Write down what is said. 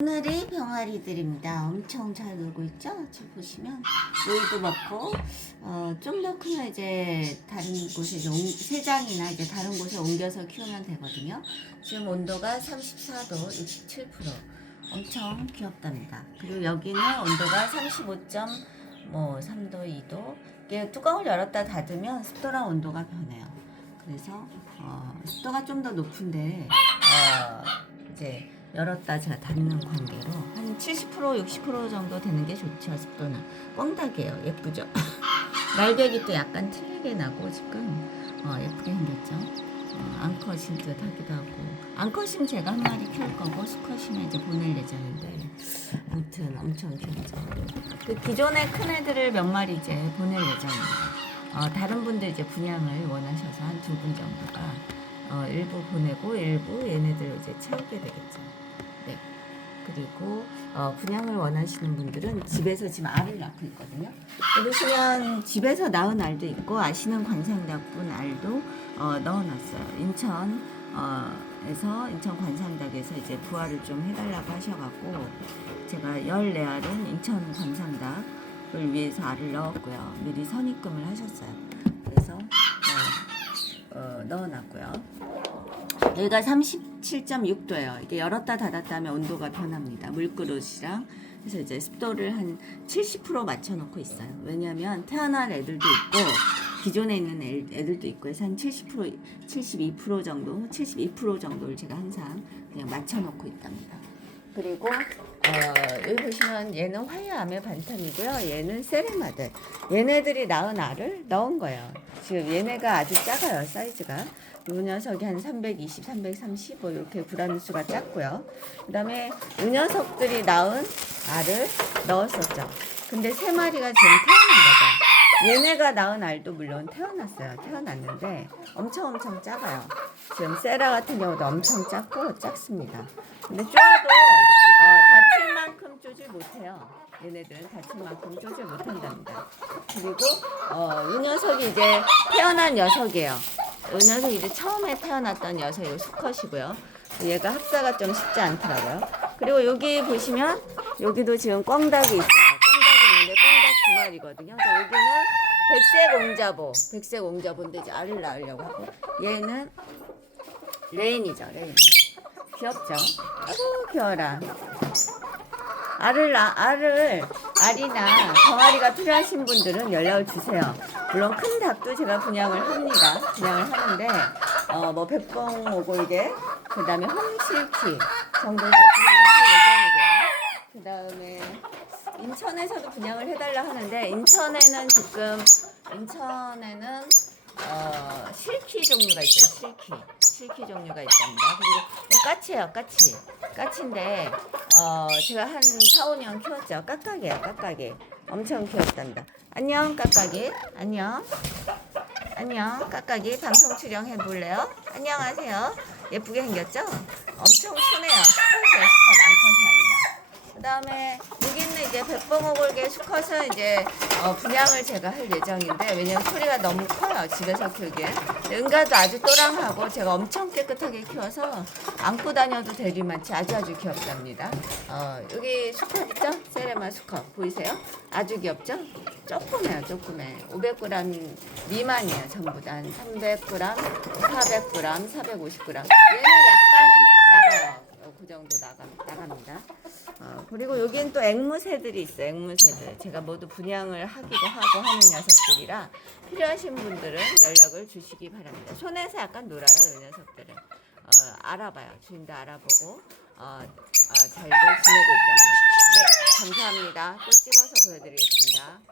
오늘의 병아리들입니다. 엄청 잘 놀고 있죠? 지금 보시면 놀도 먹고 좀 더 크면 이제 다른 곳에 세장이나 이제 다른 곳에 옮겨서 키우면 되거든요. 지금 온도가 34도 67% 엄청 귀엽답니다. 그리고 여기는 온도가 35.3도 2도 이게 뚜껑을 열었다 닫으면 습도랑 온도가 변해요. 그래서 습도가 좀 더 높은데 이제 열었다 제가 닫는 관계로 한 70% 60% 정도 되는 게 좋죠. 습도는 꽁닭이에요. 예쁘죠? 날개깃도 약간 틀리게 나고 지금 예쁘게 생겼죠. 암컷인 듯 하기도 하고, 암컷이면 제가 한 마리 키울 거고 수컷이면 이제 보낼 예정인데 아무튼 엄청 귀엽죠. 그 기존의 큰 애들을 몇 마리 이제 보낼 예정입니다. 다른 분들 이제 분양을 원하셔서 한 2분 정도가 일부 보내고 일부 얘네들 이제 채우게 되겠죠. 네. 그리고 분양을 원하시는 분들은 집에서 지금 알을 낳고 있거든요. 보시면 집에서 낳은 알도 있고 아시는 관상닭분 알도 넣어놨어요. 인천 관상닭에서 이제 부화를 좀 해달라고 하셔갖고 제가 14알은 인천 관상닭을 위해서 알을 넣었고요. 미리 선입금을 하셨어요. 그래서 넣어놨고요. 여기가 37.6도예요. 이게 열었다 닫았다 하면 온도가 변합니다. 물그릇이랑. 그래서 이제 습도를 한 70% 맞춰놓고 있어요. 왜냐하면 태어날 애들도 있고 기존에 있는 애들도 있고 해서 한 70%, 72% 정도, 72% 정도를 제가 항상 그냥 맞춰놓고 있답니다. 그리고 여기 보시면 얘는 화이암의 반탐이고요. 얘는 세레마들. 얘네들이 낳은 알을 넣은 거예요. 지금 얘네가 아주 작아요. 사이즈가. 이 녀석이 한 320, 330 이렇게 구라누수가 작고요. 그 다음에 이 녀석들이 낳은 알을 넣었었죠. 근데 3마리가 지금 태어난 거죠. 얘네가 낳은 알도 물론 태어났어요. 태어났는데 엄청 작아요. 지금 세라 같은 경우도 엄청 작습니다. 근데 쪼아도 다칠 만큼 쪼질 못해요. 얘네들은 다칠 만큼 쪼질 못한답니다. 그리고 이 녀석이 이제 태어난 녀석이에요. 이 녀석이 이제 처음에 태어났던 녀석이 수컷이고요. 얘가 합사가 좀 쉽지 않더라고요. 그리고 여기 보시면 여기도 지금 꽁닭이 있어요. 꽁닭이 있는데 꽁닭 2마리거든요. 여기는 백색 옹자보인데 이제 알을 낳으려고 하고 얘는 레인이죠. 레인. 귀엽죠? 아이고 귀여워라. 알이나 병아리가 필요하신 분들은 연락을 주세요. 물론 큰 닭도 제가 분양을 합니다. 분양을 하는데 뭐 백봉오골개, 그 다음에 홍실키 정도에서 분양을 할 예정이고요. 그 다음에 인천에서도 분양을 해달라 하는데 인천에는 실키 종류가 있어요. 실키 종류가 있답니다. 그리고 까치예요. 까치인데 제가 한 4, 5년 키웠죠. 까까기 엄청 귀엽답니다. 안녕 까까기. 안녕 까까기. 방송 출연해 볼래요? 안녕하세요. 예쁘게 생겼죠? 엄청 순해요. 수컷이에요. 수컷 암컷이 아니라. 그 다음에 여기 있는 이제 백봉오골개 수컷은 이제 분양을 제가 할 예정인데 왜냐면 소리가 너무 커요. 집에서 키우기에. 응가도 아주 또랑하고 제가 엄청 깨끗하게 키워서 안고 다녀도 되리만치 아주 귀엽답니다. 여기 수컷 있죠? 세레마 수컷 보이세요? 아주 귀엽죠? 조그매요. 500g 미만이에요. 전부 다 300g, 400g, 450g. 얘는 약간 나가요. 그 정도 나갑니다. 그리고 여기는 또 앵무새들이 있어요. 앵무새들. 제가 모두 분양을 하기도 하고 하는 녀석들이라 필요하신 분들은 연락을 주시기 바랍니다. 손에서 약간 놀아요. 이 녀석들은. 알아봐요. 주인도 알아보고 잘도 지내고 있답니다. 네, 감사합니다. 또 찍어서 보여드리겠습니다.